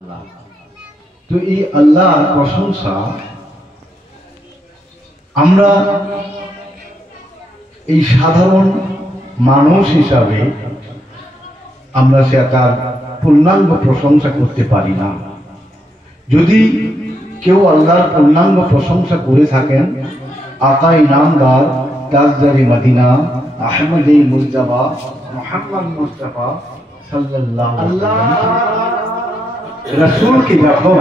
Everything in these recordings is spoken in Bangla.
তো এই আল্লাহর প্রশংসা আমরা এই সাধারণ মানুষ হিসাবে আমরা সে তার পূর্ণাঙ্গ প্রশংসা করতে পারি না। যদি কেউ আল্লাহর পূর্ণাঙ্গ প্রশংসা করে থাকেন, আকা ইনামদার তাজদারি মদিনা আহমদ মুজতবা মুহাম্মদ মুস্তাফা সাল্লাল্লাহু আলাইহি ওয়াসাল্লাম রাসূলকে যখন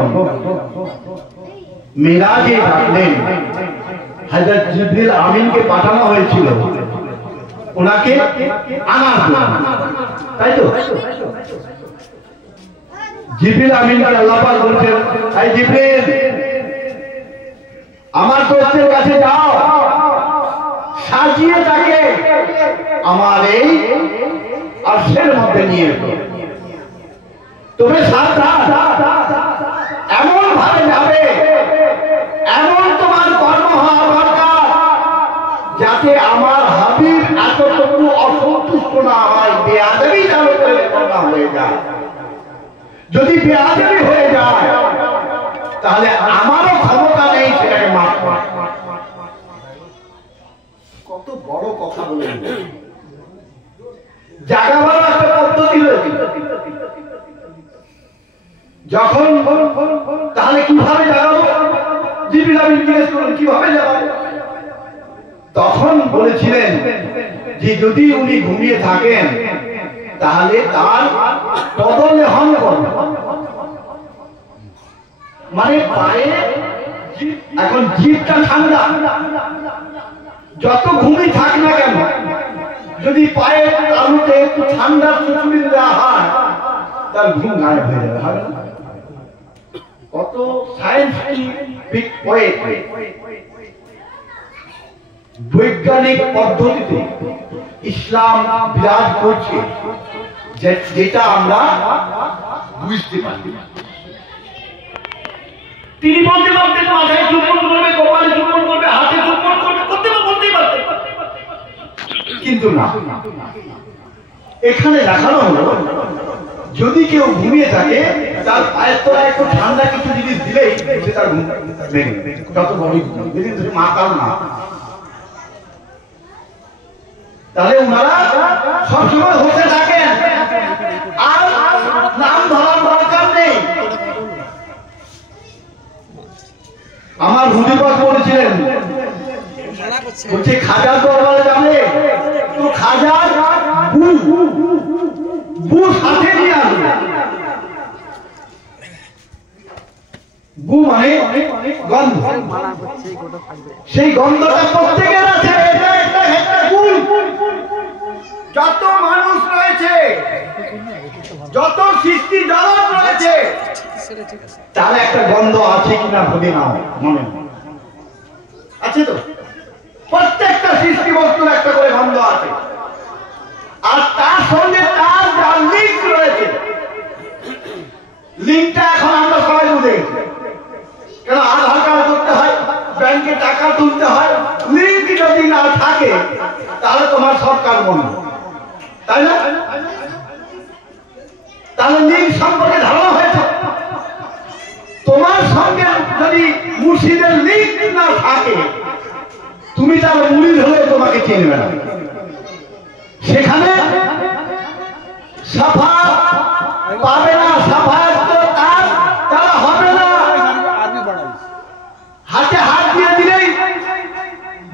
মিরাজে রাখলেন, হযরত জিবরিল আমিনকে পাঠানো হয়েছিল ওনাকে আনার জন্য, তাই তো? জিবরিল আমিনকে আল্লাহ পাক বলছেন, এই জিবরিল আমার দোস্তের কাছে যাও, সাজিয়ে তাকে আমার এই আরশের মধ্যে নিয়ে এসো। তবে সাবধান, এমন ভাবে যাবে, এমন তোমার কর্ম হওয়া দরকার যাতে আমার হাবিব এতটুকু অসন্তুষ্ট না হয়, বেয়াদবি যেন না হয়ে যায়। যদি বেয়াদবি হয়ে যায় তাহলে আমারও ক্ষমতা নেই সেটাকে মাফ করার। কত বড় কথা বলেন! জাগাবার একটা পদ্ধতি রয়েছে। যখন তাহলে কিভাবে জাগাবো? জিবরিল আমিন জিজ্ঞেস করলেন, কিভাবে জাগাবো? তখন বলেছিলেন যে যদি উনি ঘুমিয়ে থাকেন তাহলে তার পদলেহন করবে, মানে পায়ে, এখন জিভটা ঠান্ডা, যত ঘুমিয়ে থাক না কেন যদি পায়ে তালুতে একটু ঠান্ডা চুচুড়ি দেওয়া হয় তার ঘুম গায়েব হয়ে যাবে, হবে না? কত সায়েন্টিফিক বৈজ্ঞানিক পদ্ধতিতে ইসলাম বিরাজ করছে, যেটা আমরা বুঝতে পারি। তিনি বলতে পারতেন মাথায় চুম্বন করবে, কপালে চুম্বন করবে, হাতে চুম্বন করবে, বলতেই পারতেন, কিন্তু না। এখানে দেখানো হলো যদি কেউ ঘুমিয়ে থাকে তার পায়ের তলায় একটু ঠান্ডা কিছু জিনিস দিলেই সে তার ঘুম ভেঙে যাবে, যত বড়ই মাতাল না। তাহলে ওনারা সবসময় হতে থাকেন, আর নাম ধরার দরকার নেই। আমার হুজুর বলেছিলেন, বলছে খাজার দরবারে যাবে তো খাজার বু সাথে নিয়ে আসবে। বু মানে গন্ধ, সেই গন্ধটা প্রত্যেকের আছে। এটা একটা গুণ। যত মানুষ রয়েছে, যত সৃষ্টি জগৎ রয়েছে, তার একটা গন্ধ আছে কিনা ভেবে নাও, মনে আছে তো? প্রত্যেকটা সৃষ্টি বস্তুর একটা করে গন্ধ আছে, আর তার সঙ্গে তার যা লিঙ্ক রয়েছে, লিঙ্কটা এখন আমরা সবাই বুঝে গেছি। কেন আধার কার্ড করতে হয়, ব্যাংকে টাকা তুলতে হয়, লিঙ্ক যদি না থাকে তাহলে তোমার সরকার বন্ধ, তাই না? তাহলে লিঙ্ক সম্পর্কে ধারণা হয়েছে। তোমার সঙ্গে যদি মুর্শিদের লিঙ্ক না থাকে, তুমি তার মুরিদ হলে তোমাকে চিনবে না। সেখানে সাফা পাবে না, সাফায়াত তো তারা হবে না। হাতে হাত দিয়ে দিলেই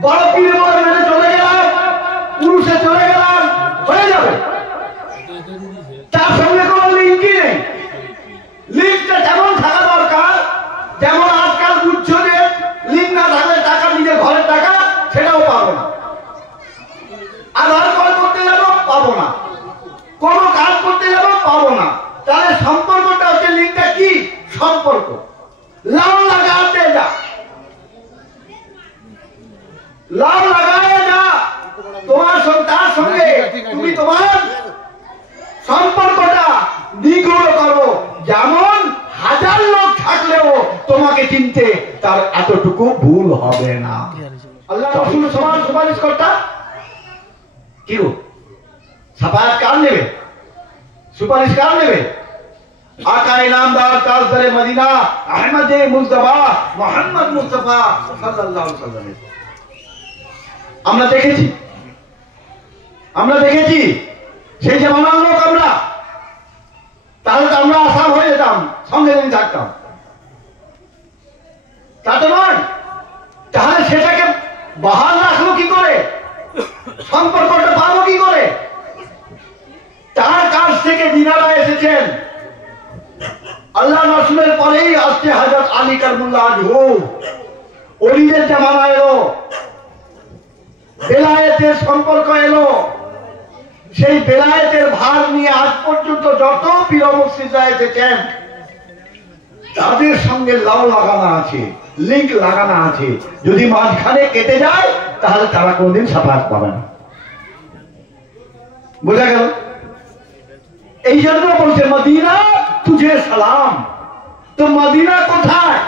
বড় পীর বলে মেনে চলে গেলাম, পুরুষে চলে গেলাম, হয়ে যাবে। তার সঙ্গে কোনো লিঙ্কই নেই। লিঙ্কটা যেমন থাকা দরকার, যেমন আজকাল বুঝছো যে লিঙ্ক না থাকলে টাকা, নিজের ঘরের টাকা সেটাও পাবো না, আধার কার্ড করতে যাবো পাবো না, কোন কাজ করতে যাবো পাবো না। তাহলে সম্পর্কটা হচ্ছে, লিঙ্কটা কি? সম্পর্ক। লাভ লাগাতে যা, লাভ লাগায় যা তোমার সঙ্গে, তার সঙ্গে তুমি তোমার সম্পর্কটা নিগুড় করো। যেমন হাজার লোক থাকলেও তোমাকে চিনতে তার এতটুকু ভুল হবে না। আল্লাহ রাসূল সমান সুপারিশ কর্তা কি গো? সাফায়াত কার নেবে? সুপারিশ কার নেবে? आकाए नामदार ताजदारे मदीना अहमद मुस्तफा मोहम्मद मुस्तफा সাল্লাল্লাহু আলাইহি ওয়াসাল্লাম। আমরা দেখেছি সেই জামানার লোক আমরা, তাহলে তো আমরা আসাম হয়ে যেতাম, সঙ্গে সঙ্গে থাকতাম, তা তো নয়। তাহলে সেটাকে বহাল রাখলো কি করে, সম্পর্কটা পাবো কি করে? তার কাছ থেকে যিনারা এসেছেন, আল্লাহ রাসূলের পরেই আসছে হযরত আলী কারমুল্লাহ জহুর, ওলিদের জামানা এলো, বেলায়েতের সম্পর্ক এলো। সেই বেলায়েতের ভার নিয়ে আজ পর্যন্ত যত পীর মুর্শিদরা এসেছেন তাদের সঙ্গে লাউ লাগানো আছে, লিঙ্ক লাগানো আছে। যদি মাঝখানে কেটে যায় তাহলে তারা কোনদিন সাফায়াত পাবে না। বোঝা গেল? এই জন্য বলছে মদিনা তুঝে সালাম। তো মদিনা কোথায়?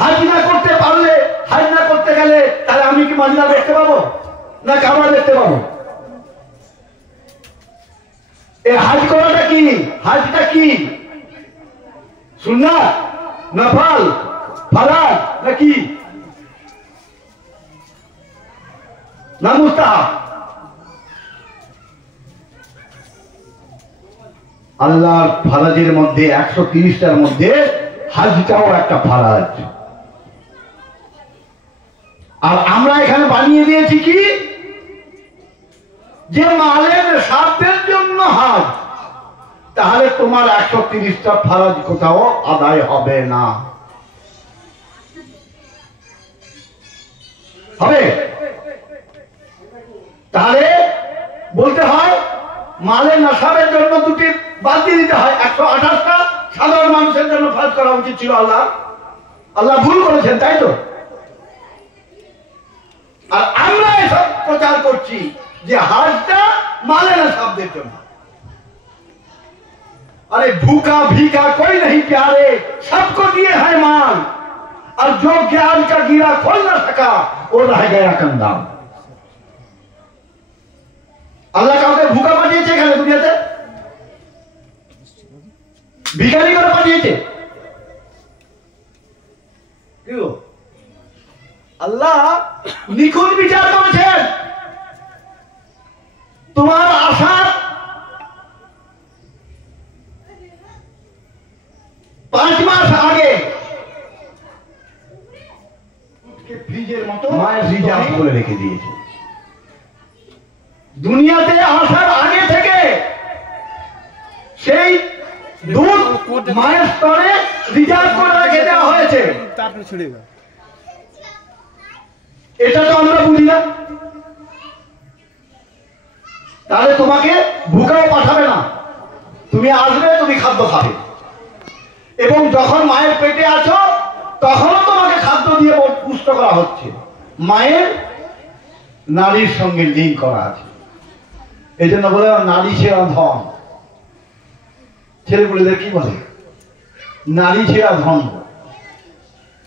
হাজ না করতে পারলে, হাজ না করতে গেলে তাহলে আমি কি মদিনা দেখতে পাবো না কাবা দেখতে পাবো? এই হাজ করাটা কি? হাজটা কি? সুন্নাত, নফল, ফরজ নাকি না মুস্তাহাব? আল্লাহর ফরজের মধ্যে 130টার মধ্যে হাজটাও একটা ফরজ। আর আমরা এখানে বানিয়ে দিয়েছি কি, যে মালের সাধ্যের জন্য হাজ, তাহলে তোমার 130টা ফরজ কোথাও আদায় হবে না। হবে? তাহলে বলতে হয় মালের নাসাবের জন্য দুটি বাদ দিয়ে দিতে হয়। 128টা সাধারণ মানুষের জন্য ফরজ করা উচিত ছিল। আল্লাহ ভুল করেছেন, তাই তো? আর আমরা এসব প্রচার করছি যে হাজটা মালে নাসাবদের জন্য। अरे भूखा भीखा कोई नहीं प्यारे, सबको दिए है माल, और जो ज्ञान का गिरा खोल ना सका वो रह गया कंगाल। আল্লাহ কাউকে ভুকা পাঠিয়েছে এখানে দুনিয়াতে? ভিখারি করে পাঠিয়েছে? কি গো? আল্লাহ নিখুঁত বিচার করেছেন। তোমার আশার 5 মাস আগে ফ্রিজের মতো মায়ের রিজার্ভ করে রেখে দিয়েছে। দুনিয়াতে আসার আগে থেকে সেই দুধ মায়ের স্তরে রিজার্ভ করে রেখে দেওয়া হয়েছে। এটা তো আমরা বুঝি না। তাহলে তোমাকে ভুকাও পাঠাবে না, তুমি আসবে, তুমি খাদ্য খাবে, এবং যখন মায়ের পেটে আছো তখনও তোমাকে খাদ্য দিয়ে পুষ্ট করা হচ্ছে। মায়ের নারীর সঙ্গে লিঙ্ক করা আছে। এই জন্য বলে নারী ছেঁড়া ধন। ছেলেগুলোদের কি বলে? নারী ছেঁড়া ধন।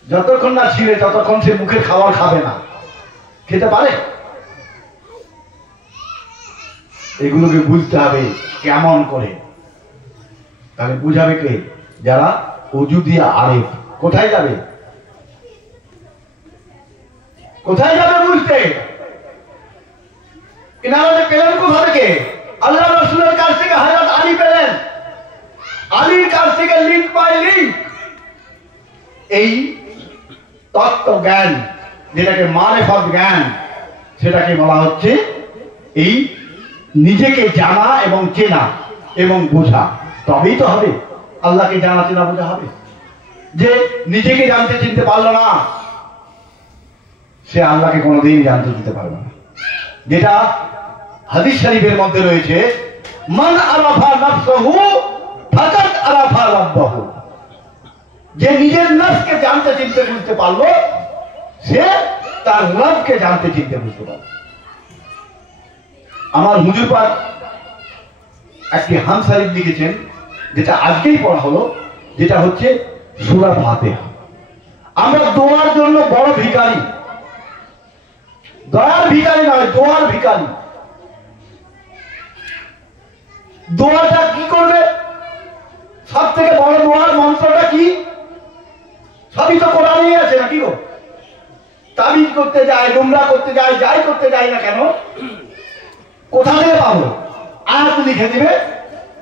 যতক্ষণ না ছিঁড়ে ততক্ষণ সে মুখের খাবার খাবে না। খেতে পারে? এগুলোকে বুঝতে হবে কেমন করে। তাহলে বুঝাবে কে? যারা অজু দিয়ে আরেফ। কোথায় যাবে? কোথায় যাবে বুঝতে? এনারা যে পেলেন কোথা থেকে? আল্লাহ রাসূলের কাছ থেকে হযরত আলী পেলেন। আলীর কাছ থেকে লিঙ্ক বাই লিঙ্ক এই তত্ত্ব জ্ঞান, যেটাকে মারেফত জ্ঞান, সেটাকে বলা হচ্ছে এই নিজেকে জানা এবং চেনা এবং বোঝা। তবেই তো হবে আল্লাহকে জানা চেনা বোঝা হবে। যে নিজেকে জানতে চিনতে পারলো না, সে আল্লাহকে কোনোদিন জানতে দিতে পারবে না। যেটা হাদিস শরীফের মধ্যে রয়েছে, মান আরাফা নাফসাহু ফাকাদ আরাফা রাব্বাহু। যে নিজের নফসকে জানতে চিনতে বুঝতে পারলো, সে তার রবকে জানতে চিনতে বুঝতে পারলো। আমার হুজুর পাক একটি হাম শরীফ লিখেছেন, যেটা আজকেই পড়া হলো, যেটা হচ্ছে সূরা ফাতিহা। আমরা দোয়ার জন্য বড় ভিখারি, দয়ার ভিখারি নয়, দোয়ার ভিখারি। দোয়াটা কি করবে? সব থেকে বড় দোয়ার মন্ত্রটা কি? সবই তো কোরআনেই আছে নাকি গো? তাবিজ করতে যায়, গুমরা করতে যায়, যাই করতে যায় না কেন, কোথা থেকে পাবো? আয়াত লিখে দিবে,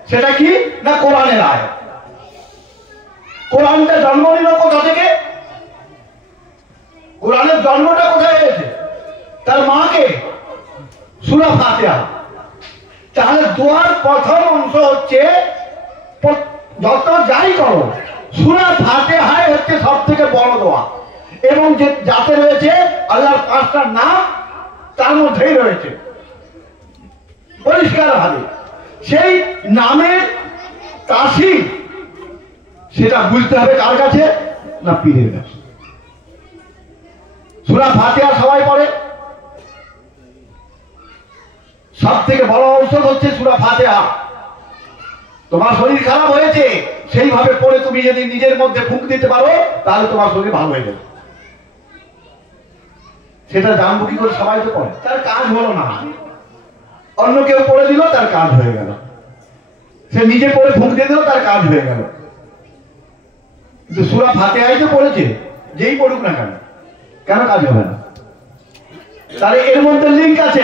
সেটা কি না কোরআনের আয়াত। কোরআনটা জন্ম নিল কোথা থেকে? কোরআনের জন্মটা কোথায় হয়েছে? তার মাকে, সূরা ফাতিহা। তাহলে দোয়ার প্রথম অংশ হচ্ছে, যত যাই করো সূরা ফাতিহায় হচ্ছে সব থেকে বড় দোয়া, এবং যে যাতে রয়েছে আল্লাহর 5টা নাম তার মধ্যেই রয়েছে পরিষ্কার ভাবে। সেই নামের তাসির সেটা বুঝতে হবে কার কাছে? না পীরের কাছে। সূরা ফাতিহা সবাই পড়ে, সব থেকে বড় ঔষধ হচ্ছে সূরা ফাতিহা। তোমার শরীর খারাপ হয়েছে, সেইভাবে পড়ে তুমি যদি নিজের মধ্যে ফুঁক দিতে পারো তাহলে তোমার শরীর ভালো হয়ে যাবে। সেটা জানবো কি করে? সবাই তো পড়ে, তার কাজ হলো না, অন্য কেউ পড়ে দিল, তার কাজ হয়ে গেল। সে নিজে পড়ে ফুঁক দিয়ে দিল, তার কাজ হয়ে গেল। কিন্তু সূরা ফাতিহাই তো পড়েছে, যেই পড়ুক না কেন, কেন কাজ হবে না? তাহলে এর মধ্যে লিঙ্ক আছে,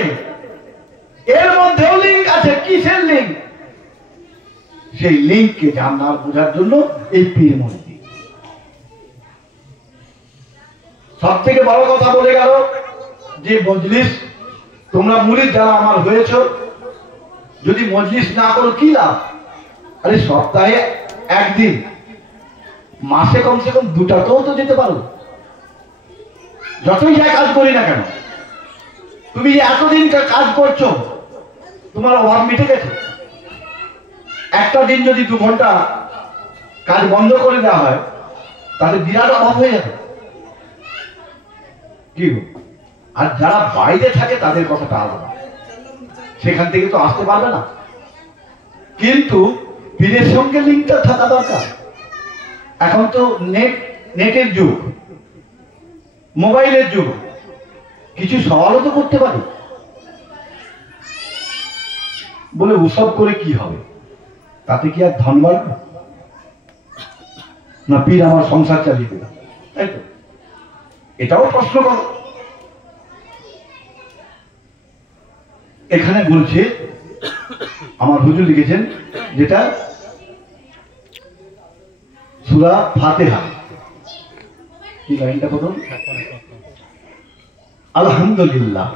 এর মধ্যেও লিঙ্ক আছে। কিসের লিঙ্ক? সেই লিঙ্ককে জানার বোঝার জন্য এই পীর মন্দির। সব থেকে বড় কথা বলে গেল যে মজলিস, তোমরা মুরিদ যারা আমার হয়েছ, যদি মজলিস না করো কি লাভ? আরে সপ্তাহে একদিন, মাসে কমসে কম 2টাতেও তো যেতে পারো। যতই যা কাজ করি না কেন, তুমি এতদিন কাজ করছো, তোমার অভাব মিটে গেছে? একটা দিন যদি 2 ঘন্টা কাজ বন্ধ করে দেওয়া হয়, তাহলে বিরাট অভাব হয়ে যাবে। কি? আর যারা বাইরে থাকে তাদের কথাটা আলাদা, সেখান থেকে তো আসতে পারবে না। কিন্তু পীরের সঙ্গে লিঙ্কটা থাকা দরকার। এখন তো নেটের যুগ, মোবাইলের যুগ, কিছু সওয়ালও তো করতে পারি। বলে ওসব করে কি হবে? তাতে কি আর ধন বাড়বে? না পীর আমার সংসার চালিয়ে দেবে? তাই তো, এটাও প্রশ্ন করো। এখানে বলছে, আমার হুজুর লিখেছেন, যেটা সূরা ফাতিহা, কি লাইনটা প্রথম? আলহামদুলিল্লাহ,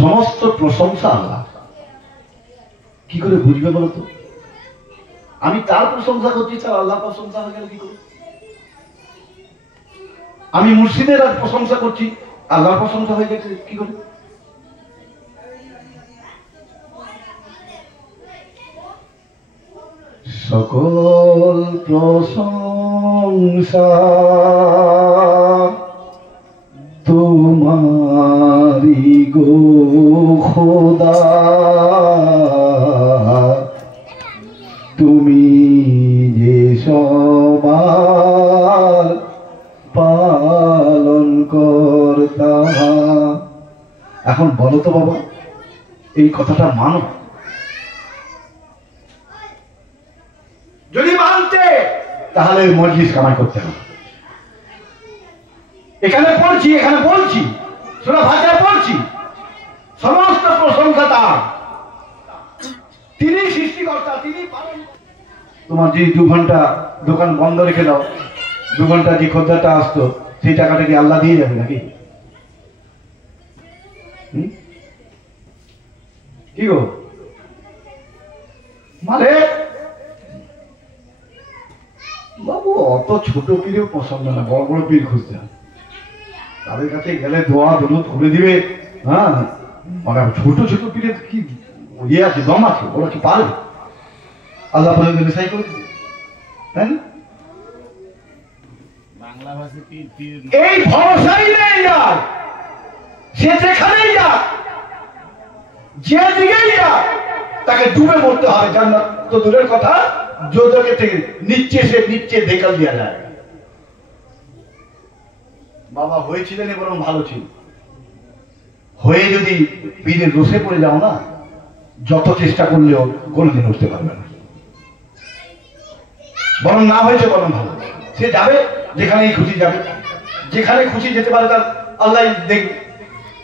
সমস্ত প্রশংসা আল্লাহ। কি করে বুঝবে বলো তো? আমি তার প্রশংসা করছি, তার আল্লাহ প্রশংসা হয়ে গেল কি করে? আমি মুর্শিদের আর প্রশংসা করছি, আল্লাহর প্রশংসা হয়ে গেছে কি করে? সকল প্রশংসা তোমারি গো খোদা, তুমি যে সবার পালন কর্তা। এখন বলো তো বাবা, এই কথাটা মানো? যদি মানতে, তাহলে মজলিস কামাই করতে হবে। এখানে পড়ছি, এখানে বলছি, সূরা ফাতিহা পড়ছি, সমস্ত প্রশংসা তার। তিনি সৃষ্টিকর্তা, তিনি পালন। তোমার যে 2 ঘন্টা দোকান বন্ধ রেখে দাও, 2 ঘন্টা যে খদ্দেরটা আসতো, সেই টাকাটা কি আল্লাহ দিয়ে যাবে নাকি? কি গো মানে বাবু, অত ছোট পীরেও পছন্দ না, বড় বড় পীর খুঁজতে হয়। তাদের কাছে গেলে দোয়া দরুদ করে দিবে। হ্যাঁ, মানে ছোট ছোট পীরের কি ইয়ে আছে, দম আছে? ওরা কি পারবে? আল্লাহ পর্যন্ত নিশাই করে দিবে, তাই না? এই ভরসাই নেই আর, সে যেখানেই যাক, যেদিকেই যাক, তাকে ডুবে মরতে হবে। জান্নাত তো দূরের কথা, যোজকে থেকে নিচ্ছে সে নিচ্ছে দেখা দেওয়া যায়। বাবা হয়েছিলেন বরং ভালো ছিল, হয়ে যদি পীরের রোষে পড়ে যাও না, যত চেষ্টা করলেও কোনোদিন উঠতে পারবে না। বরং না হয়েছে বরং ভালো, সে যাবে যেখানেই খুশি যাবে, যেখানে খুশি যেতে পারে তার আল্লাহ দেখবে।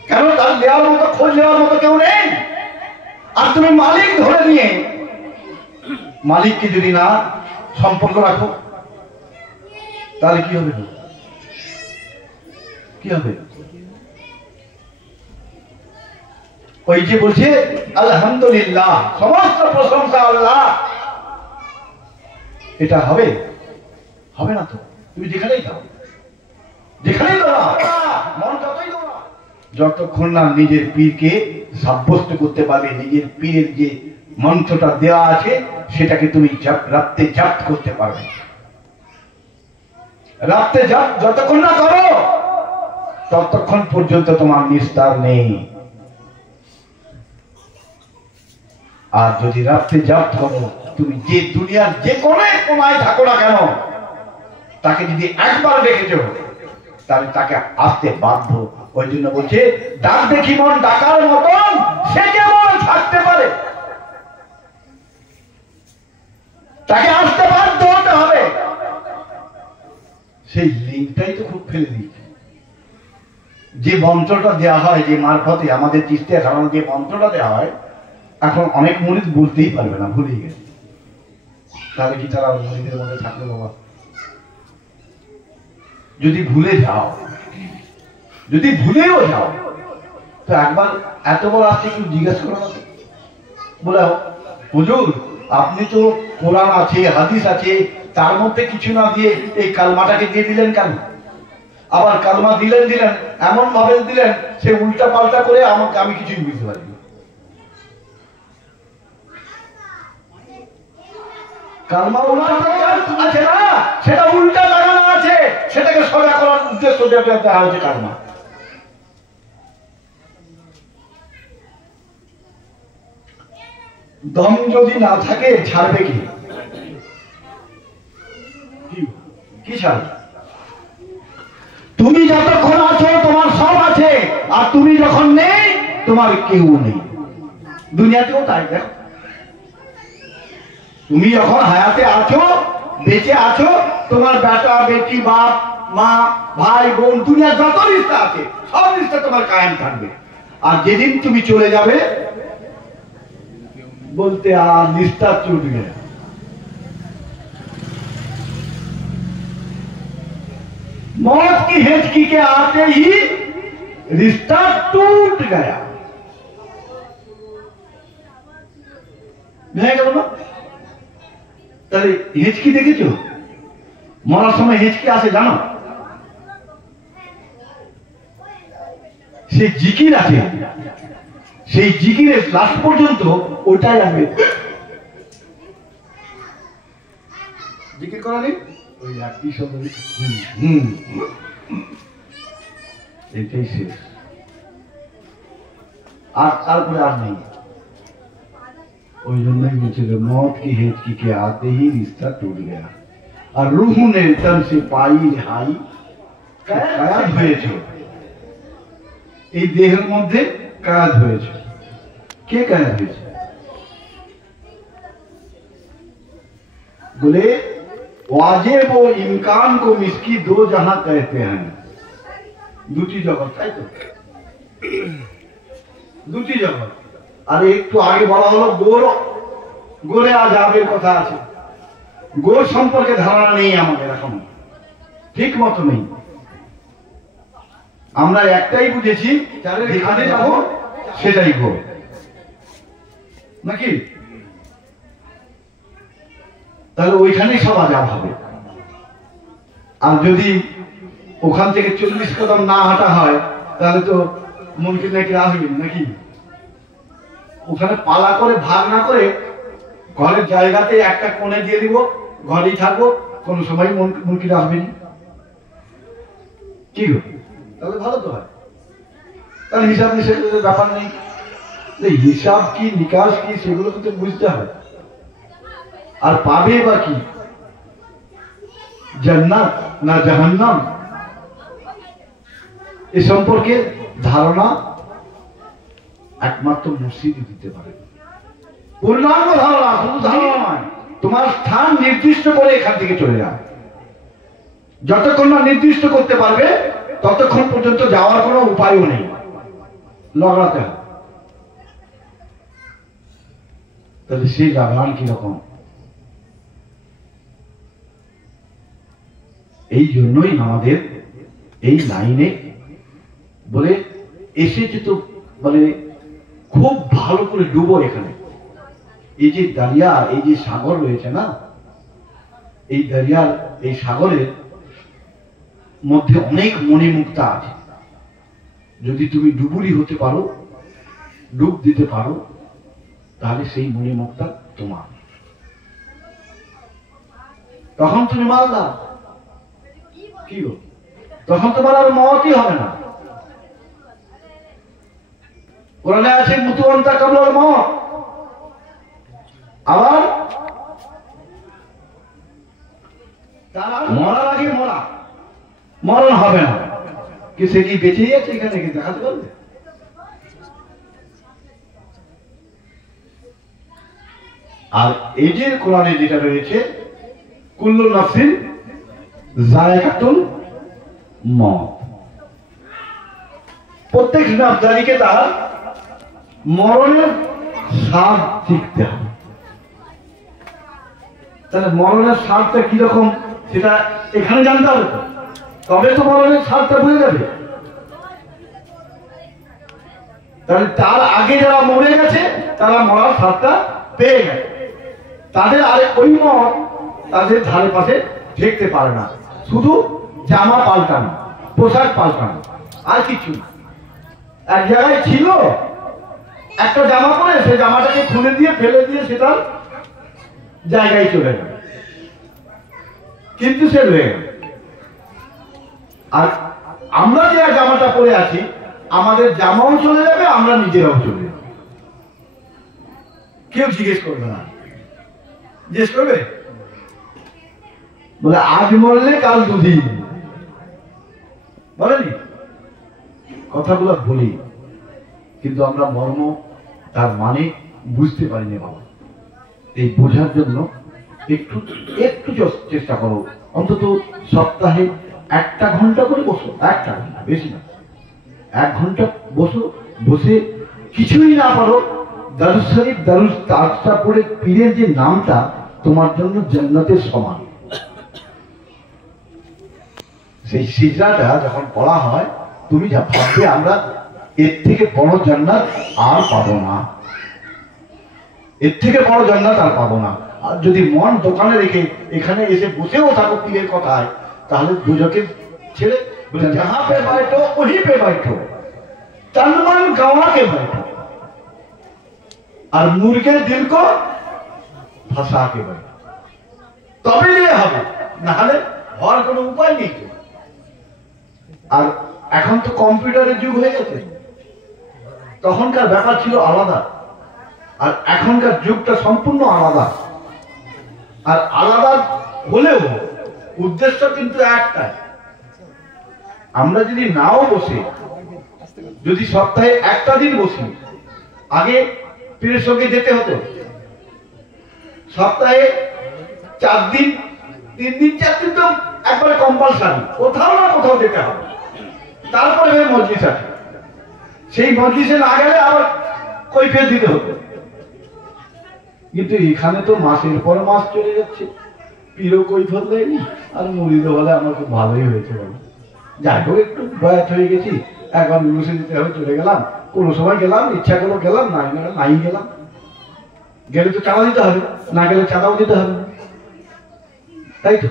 কেন? তার দেওয়ার মতো, খোঁজ নেওয়ার মতো কেউ নেই। আর তুমি মালিক ধরে নিয়ে মালিককে যদি না সম্পর্ক রাখো তাহলে কি হবে? কি হবে? ওই যে বলছে আলহামদুলিল্লাহ, সমস্ত প্রশংসা আল্লাহ, এটা হবে? হবে না তো। তুমি যেখানেই যাও, যেখানেই দাও, মন যতই দাও, যতক্ষণ না নিজের পীরকে সাব্যস্ত করতে পারবে, নিজের পীরের যে মন্ত্রটা দেওয়া আছে সেটাকে তুমি রাত্রে জাপ্ত করতে পারবে। রাত্রে জাপ যতক্ষণ না করো ততক্ষণ পর্যন্ত তোমার নিস্তার নেই। আর যদি রাত্রে জাপ করো, তুমি যে দুনিয়ার যে কোনায় থাকো না কেন, তাকে যদি একবার দেখেছো তাহলে তাকে আসতে বাধ্য। ওই জন্য বলছে ডাক দেখি মন ডাকার মতন, সে কেমন থাকতে পারে, তাকে আসতে বাধ্য হতে হবে। সেই লিঙ্কটাই তো খুব ফেলে দিচ্ছে। যে মন্ত্রটা দেওয়া হয়, যে মারফতে আমাদের চিস্তিয়া খারাপ যে মন্ত্রটা দেওয়া হয়, এখন অনেক মুরিদ বলতেই পারবে না, ভুলেই গেছে। তাহলে কি তারা মুরিদের মধ্যে থাকবে? বাবা, যদি ভুলে যাও, যদি ভুলেও যাও, তো একবার এত বড় আসছে একটু জিজ্ঞেস করো না, বলে হুজুর আপনি তো কোরআন আছে, হাদিস আছে, তার মধ্যে কিছু না দিয়ে এই কালমাটাকে দিয়ে দিলেন কেন? আবার কালমা দিলেন এমন ভাবে দিলেন, সে উল্টা পাল্টা করে আমাকে, আমি কিছুই বুঝতে পারি না। কালমা উল্টা আছে না, সেটা উল্টা লাগানো আছে, সেটাকে সোজা করার উদ্দেশ্য দেওয়া হয়েছে কালমা। দম যদি না থাকে ছাড়বে কি? কি ছাড়বে? তুমি যতক্ষণ আছো তোমার সব আছে, আর তুমি যখন নেই তোমার কেউ নেই। দুনিয়াতেও তাই। দেখো, তুমি যখন হায়াতে আছো, বেঁচে আছো, তোমার বেটা বেটি, বাপ মা, ভাই বোন, দুনিয়ার যত রিস্তা আছে সব রিস্তা তোমার কায়েম থাকবে। আর যেদিন তুমি চলে যাবে বলতে আর নিস্তার ছুটবে। मौत की हेचकी के आते ही रिश्ता टूट गया। ভেঙে গেল না? তাহলে হেঁচকি দেখেছো? মরার সময় হেঁচকি আসে জানো? সেই জিকির আছে, সেই জিকিরের লাস্ট পর্যন্ত ওটাই আসবে। জিকির করা নেই, ওই একই শব্দ, এটাই শেষ। আর তারপরে আর নেই। ওই জন্যই বলছিল মौत की हेचकी के आते ही रिश्ता टूट गया। আর रूह ने तन से पाई रिहाई, কায়াত হয়েছে, এই দেহের মধ্যে কায়াত হয়েছে। কে কায়াত হয়েছে? बोले वाजिब व इम्कान को मिसकी दो जहां कहते हैं। দুটি জগৎ, তাই তো? দুটি জগৎ। আর একটু আগে বলা হলো গোরে আযাবের কথা আছে। গোর সম্পর্কে ধারণা নেই আমাদের এখন, ঠিক মতো নেই। আমরা একটাই বুঝেছি, যেখানে যাবো সেটাই গোর, নাকি? তাহলে ওইখানেই সব আযাব হবে। আর যদি ওখান থেকে 40 কদম না হাঁটা হয় তাহলে তো মুনকির নাকির আসবে নাকি? ওখানে পালা করে ভাগ না করে ঘরের জায়গাতে একটা কোণে দিয়ে দিব, ঘরেই থাকবো, কোনো সময় মুনকির আসবে না। কি গো? তাহলে ভালো তো হয়। তাহলে হিসাব নিকাশের ব্যাপার নেই। হিসাব কি নিকাশ কি সেগুলো তো বুঝতে হবে। আর পাবে বা কি? জান্নাত না জাহান্নাম, এ সম্পর্কে ধারণা একমাত্র মুর্শিদই দিতে পারে। পূর্ণাঙ্গ ধারণা, শুধু ধারণা নয়, তোমার স্থান নির্দিষ্ট করে এখান থেকে চলে যাও। যতক্ষণ না নির্দিষ্ট করতে পারবে ততক্ষণ পর্যন্ত যাওয়ার কোনো উপায়ও নেই, লড়াতে হবে। তাহলে সেই লাগান কিরকম? এই জন্যই আমাদের এই লাইনে বলে এসেছে, তো বলে খুব ভালো করে ডুবো এখানে। এই যে দরিয়া, এই যে সাগর রয়েছে না, এই দরিয়ার এই সাগরের মধ্যে অনেক মণিমুক্তা আছে। যদি তুমি ডুবুরি হতে পারো, ডুব দিতে পারো, তাহলে সেই মণিমুক্তা তোমার। তখন তুমি মালদা কি গো, তখন তোমার আর মওয়াতই হবে না। কোরআনে আছে মুতুয়ান্তা কাবলাল মওত, আবার তারা মরার আগে মরা, মরণ হবে না। কি সে কি বেঁচেই আছে এখানে, কি দেখাতে পারবে? আর এই যে কোরআনে যেটা রয়েছে কুল্লু নাফসিন যায়কাতুল মওত, প্রত্যেক নাফদারিকে তার মরণের স্বাদ শিখতে হবে। তাহলে মরণের স্বাদটা কিরকম সেটা এখানে জানতে হবে, তবে তো মরণের স্বাদটা বুঝে যাবে। তাহলে তার আগে যারা মরে গেছে তারা মরার স্বাদটা পেয়ে গেছে, তাদের আরে ওই মত তাদের ধারে পাশে দেখতে পারে না, শুধু জামা পাল্টানো, পোশাক পাল্টানো, আর কিছু না। এক জায়গায় ছিল, একটা জামা পরে সে জামাটাকে খুলে দিয়ে ফেলে দিয়ে সেটার জায়গায় চলে গেল, কিন্তু সে রয়ে গেল। আর আমরা যে জামাটা পরে আছি, আমাদের জামাও চলে যাবে, আমরা নিজেরাও চলে যাবে, কেউ জিজ্ঞেস করবে না। জিজ্ঞেস করবে? বলে আজ মরলে কাল দুদিন, বলেনি? কথাগুলো বলি, কিন্তু আমরা মর্ম তার মানে বুঝতে পারিনি বাবা। এই বোঝার জন্য একটু একটু চেষ্টা করো, অন্তত সপ্তাহে 1 ঘন্টা করে বসো, 1 ঘন্টা, বেশি না, 1 ঘন্টা বসো। বসে কিছুই না পারো, দারুস শরীফ দারুস তাজটা পড়ে পীরের যে নামটা তোমার জন্য জান্নাতের সমান। সেই সিজদাটা যখন পড়া হয়, তুমি যা ভাববে আমরা এর থেকে বড় জান্নাত আর পাবো না, এর থেকে বড় জান্নাত আর পাবো না। আর যদি মন দোকানে রেখে এখানে এসে বসেও থাকো পীরের কথায়, তাহলে দুজকে ছেড়ে যাহা পে বাইঠো ওহি পে বাইঠো, তন মন গওয়া কে বাইঠো, আর মুরগের দিল কো ফাঁসা কে বাইঠো, তবে নিয়ে হবে, না হলে হওয়ার কোনো উপায় নেই। আর এখন তো কম্পিউটারের যুগ হয়ে গেছে, তখনকার ব্যাপার ছিল আলাদা, আর এখনকার যুগটা সম্পূর্ণ আলাদা। আর আলাদা হলেও উদ্দেশ্য কিন্তু একটাই। আমরা যদি নাও বসে, যদি সপ্তাহে একটা দিন বসি, আগে পীরের সঙ্গে যেতে হতো, সপ্তাহে 4 দিন 3 দিন 4 দিন তো একবারে কম্পালসারি, কোথাও না কোথাও যেতে হবে। তারপরে মজলিস আছে, সেই মজলিসে না গেলে আবার কৈফিয়ত দিতে হতো। কিন্তু এখানে তো মাসের পর মাস চলে যাচ্ছে, পীরও কৈফিয়ত দেয়নি, আর মুরিদও বলে আমার খুব ভালোই হয়েছে, বলে যাই হোক একটু বয়াত হয়ে গেছি, একবার বসে দিতে হবে, চলে গেলাম, কোনো সময় গেলাম, ইচ্ছা করলো গেলাম, নাই গেলাম। গেলে তো চাঁদা দিতে হবে, না গেলে চাঁদাও দিতে হবে, তাই তো।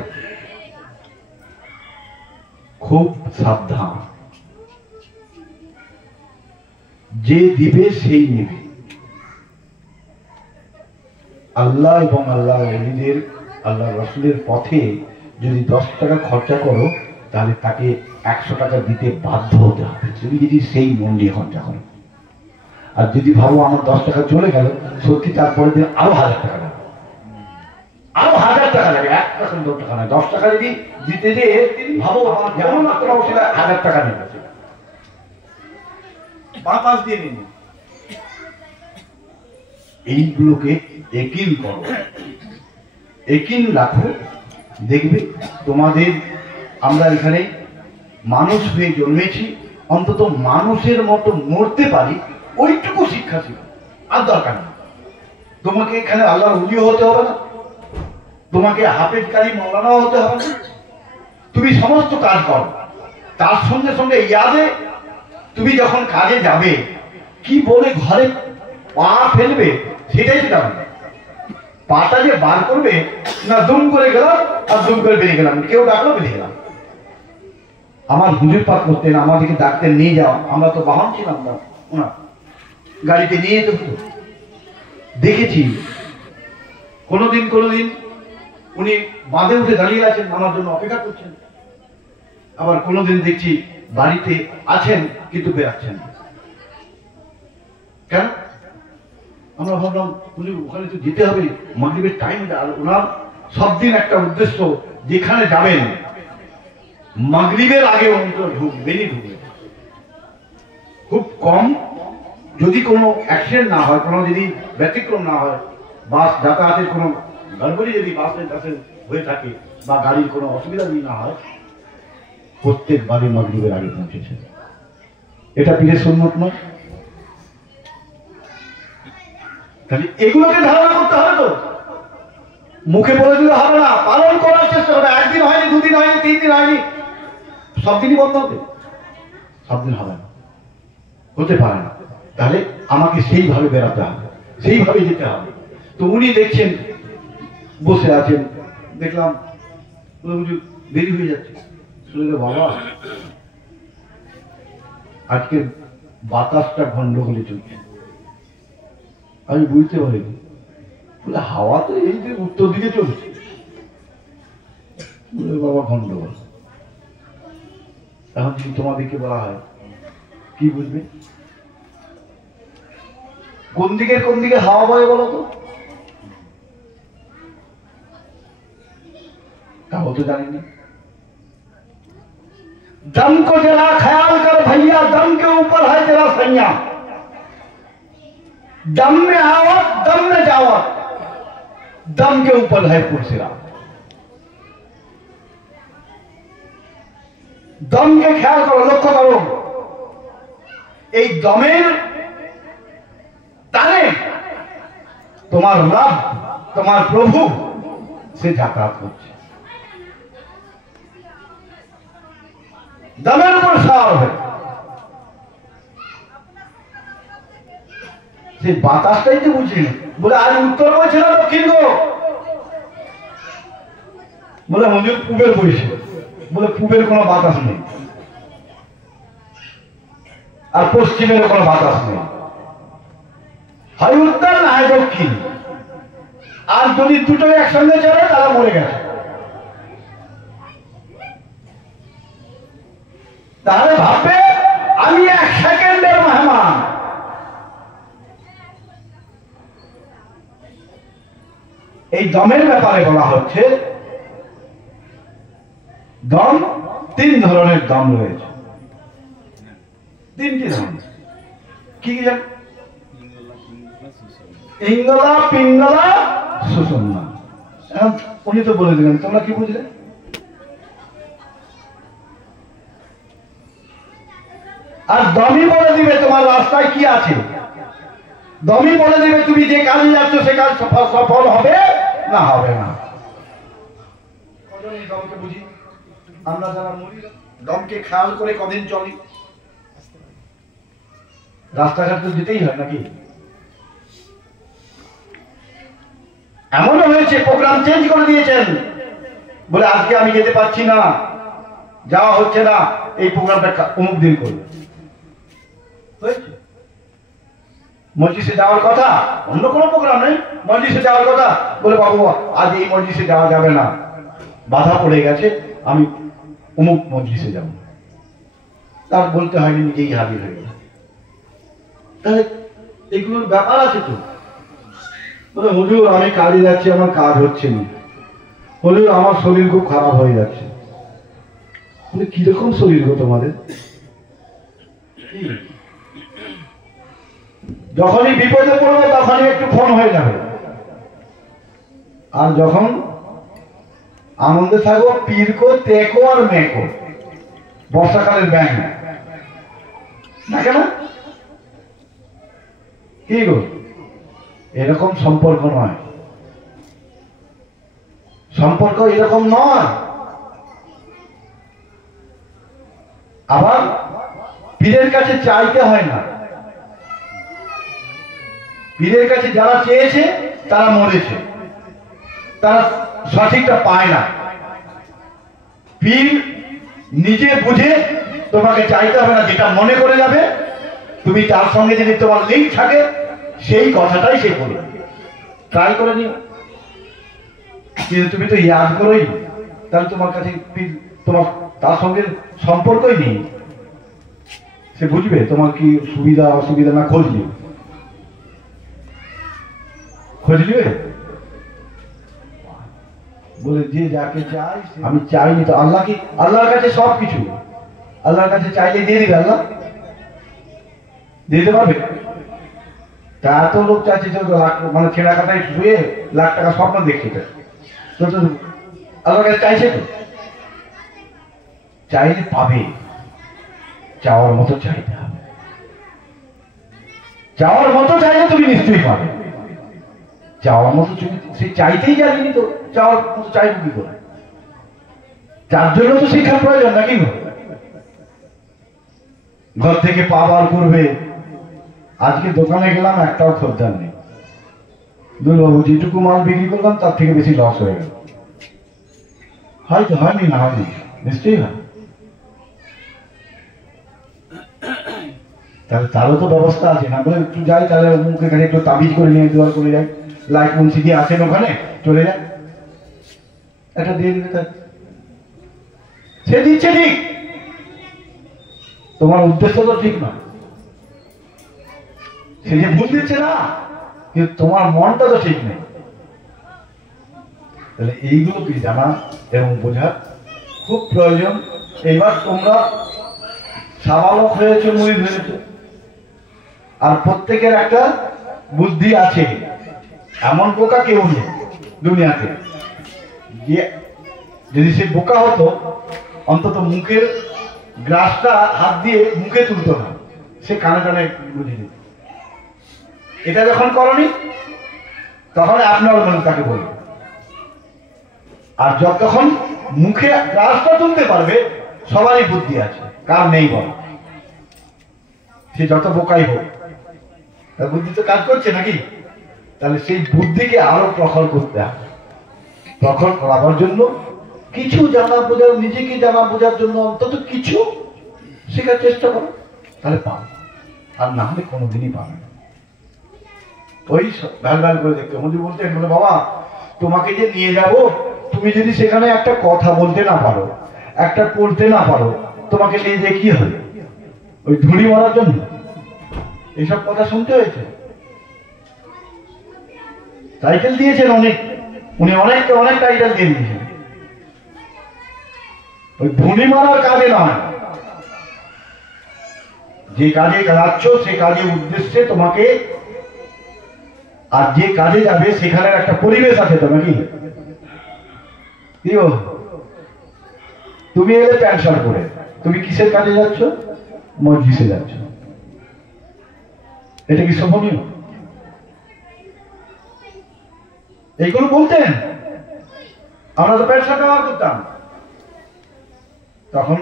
খুব সাবধান, যে দিবে সেই নেবে। আল্লাহ এবং আল্লাহ ওলিদের, আল্লাহ রসুলের পথে যদি 10 টাকা খরচা করো, তাহলে তাকে 100 টাকা দিতে বাধ্য হতে হবে, তুমি যদি সেই মন দিয়ে খরচা করো। আর যদি ভাবো আমার 10 টাকা চলে গেল, সত্যি তারপরে দিন আরো 1000 টাকা লাগবে, আরো 1000 টাকা লাগে, 1 টাকা 2 টাকা নয়, 10 টাকা যদি দিতে যে ভাবো আমার যেমন আপনারা 1000 টাকা নেবে, বা 5 দিয়ে নিন। এইগুলোকে একিন করো, একিন রাখো, দেখবে তোমাদের আমরা এখানে মানুষ হয়ে জন্মেছি, অন্তত মানুষের মতো মরতে পারি ওইটুকু শিক্ষা ছিল, আর দরকার নেই। তোমাকে এখানে আল্লাহর ওলিও হতে হবে না, তোমাকে হাফেজ কারি মৌলানাও হতে হবে না, তুমি সমস্ত কাজ করো। তার সঙ্গে সঙ্গে ইয়াদে তুমি যখন কাজে যাবে কি বলে ঘরে পা ফেলবে সেটাই তো জানো। পাটা যে বার করবে না, দুম করে গেলাম আর দুম করে বেরিয়ে গেলাম, কেউ ডাকলো বেরিয়ে গেলাম। আমার হুজুর পাক করতেন, আমাদেরকে ডাকতেন নিয়ে যাওয়া, আমরা তো বাহন ছিলাম না, ওনার গাড়িতে নিয়ে যেতে হতো। দেখেছি কোনোদিন উনি বাঁধে উঠে দাঁড়িয়ে আছেন, আমার জন্য অপেক্ষা করছেন। আবার কোনোদিন দেখছি বাড়িতে আছেন কিন্তু বেরাচ্ছেন। কেন? আমরা ভাবলাম হুজুর ওখানে তো যেতে হবে, মাগরিবের টাইম। আর ওনার সব দিন একটা উদ্দেশ্য, যেখানে যাবেন মাগরিবের আগে উনি তো ঢুকবেনই ঢুকবেন। খুব কম যদি কোনো অ্যাক্সিডেন্ট না হয়, কোনো যদি ব্যতিক্রম না হয়, বাস যাতায়াতের কোনো গড়বড়ি যদি বাসের কাছে হয়ে থাকে বা গাড়ির কোনো অসুবিধা যদি না হয়, প্রত্যেকবারই মাগরিবের আগে পৌঁছেছে। এটা পীরের সুন্নত নয়? তাহলে এগুলোকে ধারণা করতে হবে তো, মুখে বলে দিলে হবে না, পালন করার চেষ্টা করবে। একদিন হয়নি, দুদিন হয়নি, 3 দিন হয়নি, সব দিনই বন্ধ হবে? সব দিন হবে না, হতে পারে না। তাহলে আমাকে সেইভাবে বেড়াতে হবে, সেইভাবে যেতে হবে। তো উনি দেখছেন বসে আছেন, দেখলাম দেরি হয়ে যাচ্ছে, শুনলে বাবা আজকে বাতাসটা গন্ডগোলে চলছে। আমি বুঝতে পারিনি, বলে হাওয়া তো এই যে উত্তর দিকে চলছে। বলে বাবা গন্ডগোল। এখন যদি তোমাদেরকে বলা হয় কি বুঝবে? কোন দিকে হাওয়া বয় বলো তো? তাও তো জানি না। दम को जरा ख्याल कर भैया, दम के ऊपर है जरा सैया, दम में आवत दम में जावत, दम के ऊपर है पुरसिरा। दम के ख्याल करो, लक्ष्य करो, এই দমের টানে তোমার রব, তোমার প্রভু সে যাতায়াত করছে। দমের উপর সওয়ার হয়, সেই বাতাসটাই তো বুঝি। বলে আজ উত্তর বইছে না দক্ষিণ গো? বলে হুজুর পূবের বইছে। বলে পূবের কোনো বাতাস নেই, আর পশ্চিমের কোনো বাতাস নেই, হয় উত্তর না হয় দক্ষিণ। আর যদি দুটো একসঙ্গে চলে তাহলে মরে গেছে। তাহলে ভাববে আমি 1 সেকেন্ডের মেহমান। এই দমের ব্যাপারে বলা হচ্ছে দম 3 ধরনের দম রয়েছে। 3টি ধরনের। কি কি জানো? ইঙ্গলা, পিঙ্গলা, সুষুম্না। উনি তো বলে দিলেন, তোমরা কি বুঝলে? আর দমই বলে দিবে তোমার রাস্তায় কি আছে, দমই বলে দিবে তুমি যে কাজে যাচ্ছ সে কাজ সফল হবে না হবে না। দমকে বুঝি আমরা যারা মরি, দমকে খেয়াল করে কদিন চলি। রাস্তাঘাট তো যেতেই হয় নাকি? এমনও হয়েছে প্রোগ্রাম চেঞ্জ করে দিয়েছেন, বলে আজকে আমি যেতে পারছি না, যাওয়া হচ্ছে না, এই প্রোগ্রামটা অমুক দিন করবে। মসজিদে যাওয়ার কথা, অন্য কোনো প্রোগ্রাম নেই, মসজিদে যাওয়ার কথা, বলে বাবু আজ এই মসজিদে যাওয়া যাবে না, বাধা পড়ে গেছে, আমি অমুক মসজিদে যাব। তার বলতে হয়নি, নিজেই হাজির হয়ে গেছে। তাহলে এগুলোর ব্যাপার আছে তো। বলে হুজুর আমি কাজে যাচ্ছি, আমার কাজ হচ্ছে না। হুজুর আমার শরীর খুব খারাপ হয়ে যাচ্ছে। বলে কিরকম শরীর গো তোমাদের? যখনই বিপদে পড়বে তখনই একটু ফোন হয়ে যাবে। আর যখন আনন্দে থাকবো পীরকো তেকো আর মেকো, বর্ষাকালের ব্যাং না কেন? কি গো, এরকম সম্পর্ক নয়, সম্পর্ক এরকম নয়। আবার পীরের কাছে চাইতে হয় না, পীরের কাছে যারা চেয়েছে তারা মরেছে, তারা সঠিকটা পায় না। পীর নিজে বুঝে তোমাকে চাইতে হবে না, যেটা মনে করে যাবে তুমি তার সঙ্গে যদি তোমার লিঙ্ক থাকে সেই কথাটাই সে বলবে, ট্রাই করে নিও। কিন্তু তুমি তো ইয়াদ করোই, তাহলে তোমার কাছে তোমার তার সঙ্গে সম্পর্কই নেই। সে বুঝবে তোমার কি সুবিধা অসুবিধা না, খোঁজ নিবে, খোঁজ নিবে বলে যে যাকে চাই আমি চাইনি তো আল্লাহ কি, আল্লাহর কাছে সব কিছু, আল্লাহর কাছে চাইলে দিয়ে দিবে, আল্লাহ দিতে পারবে। তা এত লোক চাইছে মানে ছেঁড়া কাটায় শুয়ে লাখ টাকা স্বপ্ন দেখছে, তো আল্লাহর কাছে চাইছে তো, চাইলে পাবে, চাওয়ার মতো চাইতে হবে, চাওয়ার মতো চাইলে তুমি নিশ্চয়ই পাবে। চাওয়ার মতো সে চাইতেই জানিনি তো চাওয়ার মতো চাইব কি করে? যার জন্য তো শিক্ষার প্রয়োজন নাকি? ঘর থেকে পা বার করবে, আজকে দোকানে গেলাম একটাও খদ্দের নেই, দুর্বাবু যেটুকু মাল বিক্রি করলাম তার থেকে বেশি লস হয়ে গেল, হয়তো হয়নি, না হয়নি, নিশ্চয়ই হয়। তাহলে তারও তো ব্যবস্থা আছে, না বলে একটু যাই তাহলে মুখের কাছে একটু তাবিজ করে নিয়ে দোয়ার করে যাই, লাইট মুন্সি দিয়ে আছেন ওখানে, চলে যায় একটা দিয়ে দিবে, তার সে দিচ্ছে ঠিক, তোমার উদ্দেশ্য তো ঠিক নয়, সে যে ভুল দিচ্ছে না, কিন্তু তোমার মনটা তো ঠিক নেই। তাহলে এইগুলো কি জানা এবং বোঝা খুব প্রয়োজন। এইবার তোমরা সাবালক হয়েছে, মুড়ি ধরেছ, আর প্রত্যেকের একটা বুদ্ধি আছে, এমন বোকা কেউ নেই দুনিয়াতে যে যদি সে বোকা হতো অন্তত মুখের গ্রাসটা হাত দিয়ে মুখে তুলতো না, সে কানে কানে বুঝিয়ে দিত। এটা যখন করনি তখন আপনার তাকে বলবে, আর যতক্ষণ মুখে গ্রাসটা তুলতে পারবে সবারই বুদ্ধি আছে, কার নেই বল, সে যত বোকাই হোক তার বুদ্ধি তো কাজ করছে নাকি? তাহলে সেই বুদ্ধিকে আরো প্রখর করতে হবে। প্রখর করাবার জন্য কিছু জানা বোঝার, নিজেকে জানা বোঝার জন্য অন্তত কিছু শেখার চেষ্টা করো, তাহলে পাবে, আর না হলে কোনোদিনই পাবে না। ওই ভ্যাল ভ্যাল করে দেখতে মধ্যে বলতেন, বলে বাবা তোমাকে যে নিয়ে যাব, তুমি যদি সেখানে একটা কথা বলতে না পারো, একটা পড়তে না পারো, তোমাকে নিয়ে যে কি হবে? ওই ধুলি মারার জন্য এইসব কথা শুনতে হয়েছে। টাইটেল দিয়েছেন অনেক, উনি অনেককে অনেক টাইটেল দিয়ে দিয়েছেন, ওই ধুলি মারার কাজে নয়। যে কাজে যাচ্ছ সে কাজের উদ্দেশ্যে তোমাকে, আর যে কাজে যাবে সেখানের একটা পরিবেশ আছে তো নাকি? তুমি এলে প্যান্ট শার্ট পরে, তুমি কিসের কাজে যাচ্ছ? মজলিসে যাচ্ছ, এটা কি শোভনীয়? এইগুলো বলতেন, আমরা তো প্যান্ট শার্ট ব্যবহার করতাম, তখন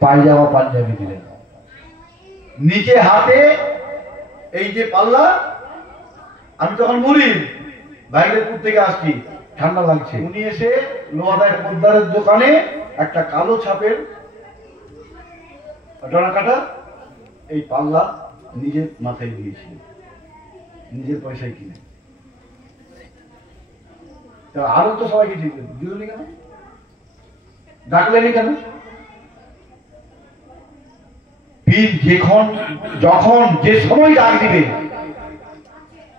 পায়জামা পাঞ্জাবি দিলেন, নিচে হাতে এই যে পাল্লা। আমি তখন বলি বাইরেপুর থেকে আসছি, ঠান্ডা লাগছে, উনি এসে লোহাদার পোদ্দারের দোকানে একটা কালো ছাপের ডনা কাটা এই পাল্লা নিজের মাথায় দিয়েছিল, নিজের পয়সায় কিনে। আরো তো সবাইকে দিলেন কেন, ডাকলেনি কেন? পীর যখন যে সময় ডাক দিবে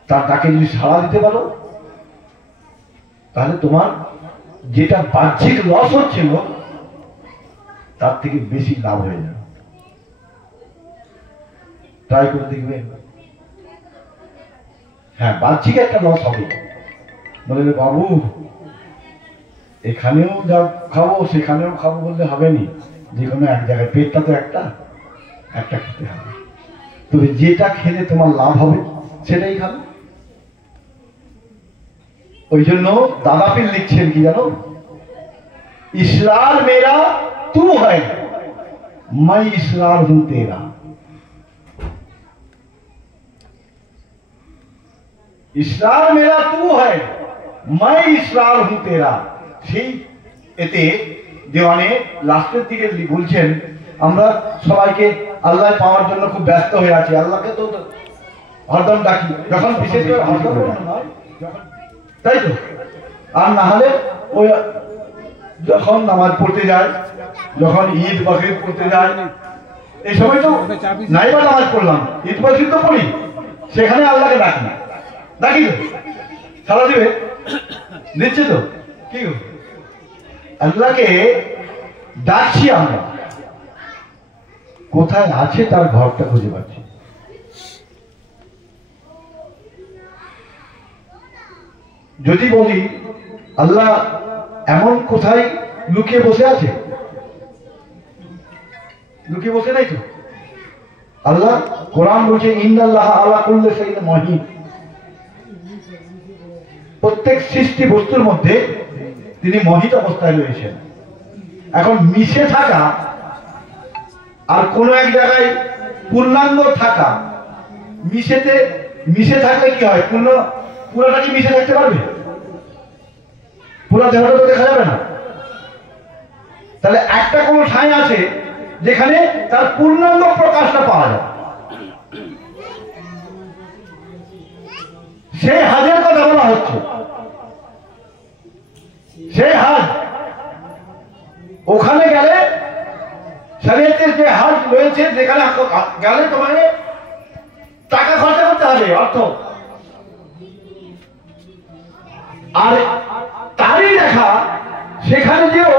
তার ডাকে যদি সাড়া দিতে পারো, তাহলে তোমার যেটা বাহ্যিক লস হচ্ছিল তার থেকে বেশি লাভ হয়ে যাবে। ট্রাই করে দেখবে। হ্যাঁ বাহ্যিক একটা লস হবে। বলে বাবু এখানেও যা খাবো সেখানেও খাবো বললে হবে নি, যে কোনো এক জায়গায় পেটটা তো একটা খেতে হবে। তবে যেটা খেলে তোমার লাভ হবে সেটাই খাবে। ওই জন্য দাদা পীর লিখছেন কি জানো, ইসরার মেরা তু হয় मैं इसरार हूं तेरा। इसरार मेरा तू है मैं इसरार हूं तेरा। সেই এতে দেওয়ানে লাস্টের দিকে বলছেন আমরা সবাইকে আল্লাহ পাওয়ার জন্য খুব ব্যস্ত হয়ে আছি, আল্লাহকে তো হরদম ডাকি, যখন বিশেষ করে হরদম নয় তাই তো, আর না হলে ওই যখন নামাজ পড়তে যায়, যখন ঈদ বকরিদ পড়তে যায়, এই সময় তো নাইবা নামাজ পড়লাম, ঈদ বকরিদ তো পড়ি, সেখানে আল্লাহকে ডাকি তো সারা দিবে দিচ্ছে তো কি আল্লাহকে ডাকছি আমরা, কোথায় আছে তার ঘরটা খুঁজে পাচ্ছি। যদি বলি আল্লাহ এমন কোথায় লুকিয়ে বসে আছে, লুকিয়ে বসে নাই তো। আল্লাহ কোরআন বলছে ইন্নাল্লাহ আলা কুল্লি শাইইন মুহিত, প্রত্যেক সৃষ্টি বস্তুর মধ্যে তিনি মহিত অবস্থায় রয়েছেন। এখন মিশে থাকা আর কোন এক জায়গায় পূর্ণাঙ্গ থাকা, মিশে থাকলে কি হয়, পুরোটা কি মিশে থাকতে পারবে? পুরো দেহটা তো দেখা যাবে না। তাহলে একটা কোন ঠাঁই আছে যেখানে তার পূর্ণাঙ্গ প্রকাশটা পাওয়া যায়, সেই হাজের কথা বলা হচ্ছে। সেই হাজ ওখানে গেলে শরীয়তের যে হাজ রয়েছে, যেখানে গেলে তোমাকে টাকা খরচা করতে হবে, অর্থ, আর তারই দেখা সেখানে যেও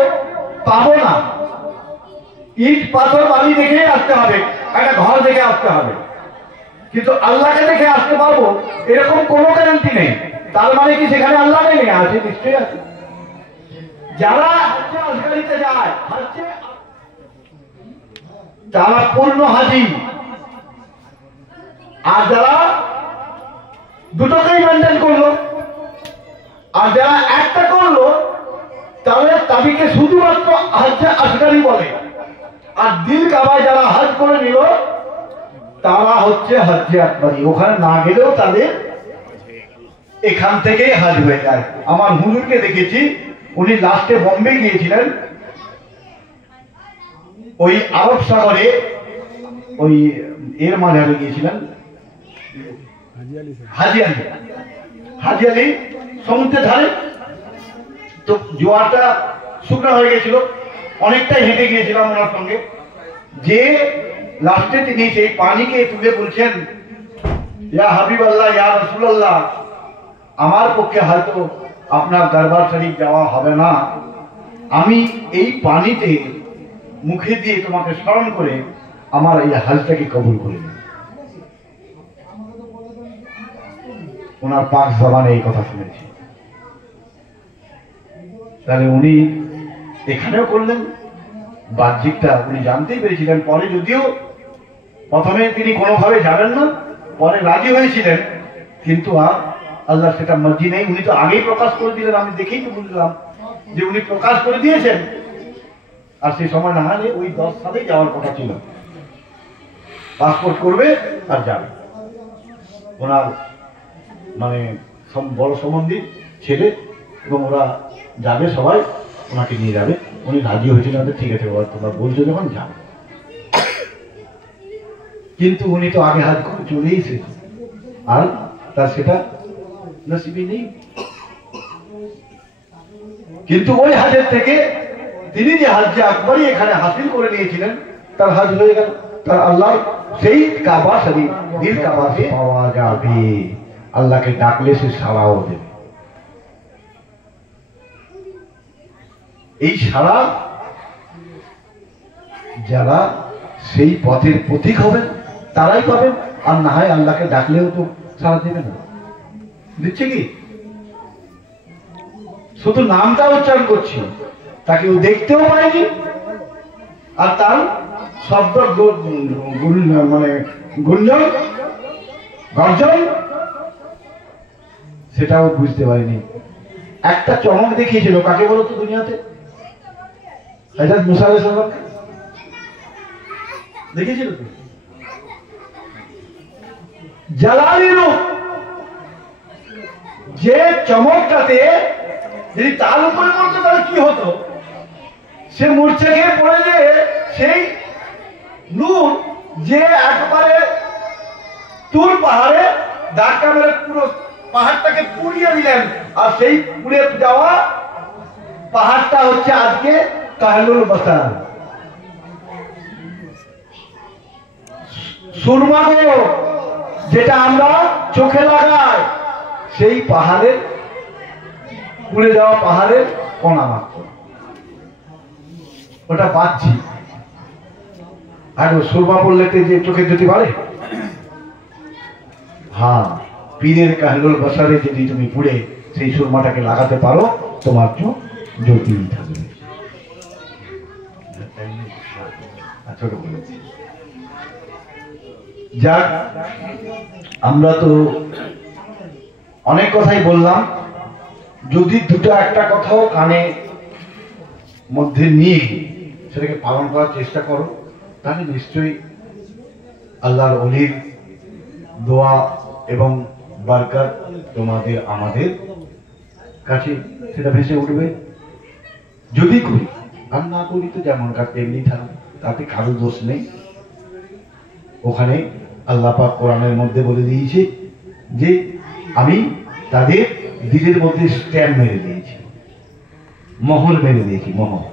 পাবো না। ইট পাথর বালি দেখে আসতে হবে, একটা ঘর দেখে আসতে হবে, কিন্তু আল্লাহকে দেখে আসতে পারবো এরকম কোনো গ্যারান্টি নেই। তার মানে কি সেখানে আল্লাহ নেই? আছে, নিশ্চয়ই আছে। যারা আসগারিতে যায় তারা পূর্ণ হাজি, আর যারা দুটোকেই মেনটেন করলো, আর যারা একটা করলো তাহলে তাদেরকে শুধুমাত্র হজ্জে আসগারি বলে। আর দিল কাবায় যারা হজ করে নিল তারা হচ্ছে হজ্জে আকবরী, ওখানে না গেলেও তাদের এখান থেকেই হজ হয়ে যায়। আমার হুজুরকে দেখেছি, উনি লাস্টে বোম্বে গিয়েছিলেন, ওই আরব সাগরে ওই এর মাঝারে গিয়েছিলেন, হাজি আলী সমুদ্রের ধারে। তো জোয়ারটা শুকনো হয়ে গেছিল, অনেকটাই হেঁটে গিয়েছিলাম ওনার সঙ্গে, যে লাস্টে তিনি সেই পানিকে তুলে বলছেন ইয়া হাবিবাল্লাহ, ইয়া রাসূলুল্লাহ, আমার পক্ষে হয়তো আপনার দরবার শরীফ যাওয়া হবে না, আমি এই পানিতে মুখে দিয়ে তোমাকে স্মরণ করে আমার এই হজটাকে কবুল করে নিন। ওনার পাক জবানে এই কথা শুনেছি। তাহলে উনি এখানেও করলেন, বাহ্যিকটা উনি জানতেই পেরেছিলেন। পরে যদিও প্রথমে তিনি কোনোভাবে জানেন না, পরে রাজি হয়েছিলেন, কিন্তু আর আল্লাহ সেটা মর্জি নেই। উনি তো আগেই প্রকাশ করে দিলেন, আমি দেখেই তো বুঝলাম যে উনি প্রকাশ করে দিয়েছেন। আর সেই সময় না হলে ওই 10 সালেই যাওয়ার কথা ছিল, পাসপোর্ট করবে আর যাবে। ওনার মানে বড় সম্বন্ধী ছেলে, এবং ওরা যাবে, সবাই ওনাকে নিয়ে যাবে। উনি রাজি হয়েছিলেন, ঠিক আছে বাবা তোমরা বলছো যখন যাবে। কিন্তু উনি তো আগে হাজ করে চলে এসেছে, আর তার সেটা নসিবে নেই। কিন্তু ওই হাজের থেকে তিনি যে হাজ্জে আকবরী এখানে হাসিল করে নিয়েছিলেন, তার হাজ হয়ে গেল। তার আল্লাহ সেই কাবা শরীফ, দিল কাবাতে পাওয়া যাবে। আল্লাহকে ডাকলে সে সাড়াও দেবে। এই সাড়া যারা সেই পথের পথিক হবেন তারাই পাবেন, আর না হয় আল্লাহকে ডাকলেও তো সাড়া দেবে না। দিচ্ছে কি? শুধু নামটা উচ্চারণ করছি, তাকে ও দেখতেও পায়নি, আর তার শব্দ মানে গুঞ্জন গর্জন সেটাও বুঝতে পারিনি। একটা চমক দেখিয়েছিল, কাকে বলো তো দুনিয়াতে? হযরত মুসা আলাইহিস সালাম দেখেছিল তো, জালালি রূপ, যে চমকটাতে যদি তার উপরে পড়তো তাহলে কি হতো? সে মূর্ছা খেয়ে পড়ে, যে সেই নূর যে একবারে তুর পাহাড়ে ধাক্কা মেরে পুরো পাহাড়টাকে পুড়িয়ে দিলেন, আর সেই পুড়ে যাওয়া পাহাড়টা হচ্ছে আজকে কাহলুল বাসার। সুরমাগো যেটা আমরা চোখে লাগাই, সেই পাহাড়ের পুড়ে যাওয়া পাহাড়ের কণা মাত্র, ওটা পাচ্ছি। আর সুরমা পড়লে যে চোখের জ্যোতি বাড়ে। হ্যাঁ, পীরের কাহলুল বাসারে যদি তুমি পুড়ে সেই সুরমাটাকে লাগাতে পারো, তোমার চোখ জ্যোতি থাকবে। যাক, আমরা তো অনেক কথাই বললাম, যদি দুটো একটা কথাও কানে মধ্যে নিয়ে সেটাকে পালন করার চেষ্টা করো, তাহলে নিশ্চয়ই আল্লাহর ওলির দোয়া এবং বারকাত তোমাদের আমাদের কাছে সেটা ভেসে উঠবে। যদি করি, আর না করি তো যেমন কাজ তেমনি থাকবে, তাতে কারো দোষ নেই। ওখানে আল্লাহ পাক কোরআনের মধ্যে বলে দিয়েছে যে আমি তাদের দিলের মধ্যে স্ট্যাম্প মেরে দিয়েছি, মোহর মেরে দিয়েছি, মোহর।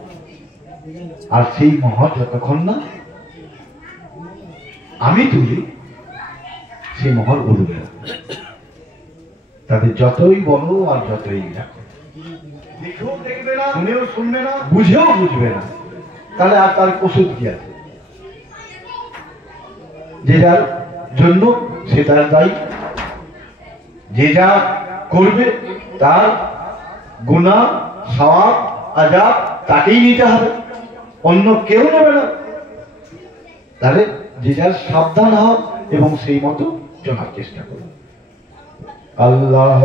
আর সেই মোহর যতক্ষণ না আমি তুলি, সেই মোহর উড়বে না। তাদের যতই বলো আর যতই রাখো, দেখেও দেখবে না, শুনেও শুনবে না, বুঝেও বুঝবে না, তাহলে আর তার ওষুধ কি আছে? যে যার জন্য সে তার দায়ী, যে যা করবে তার গুনাহ, সওয়াব, আযাব তাকেই নিতে হবে, অন্য কেউ নেবে না। তাহলে যে যার সাবধান হও এবং সেই মতো চলার চেষ্টা করো। আল্লাহ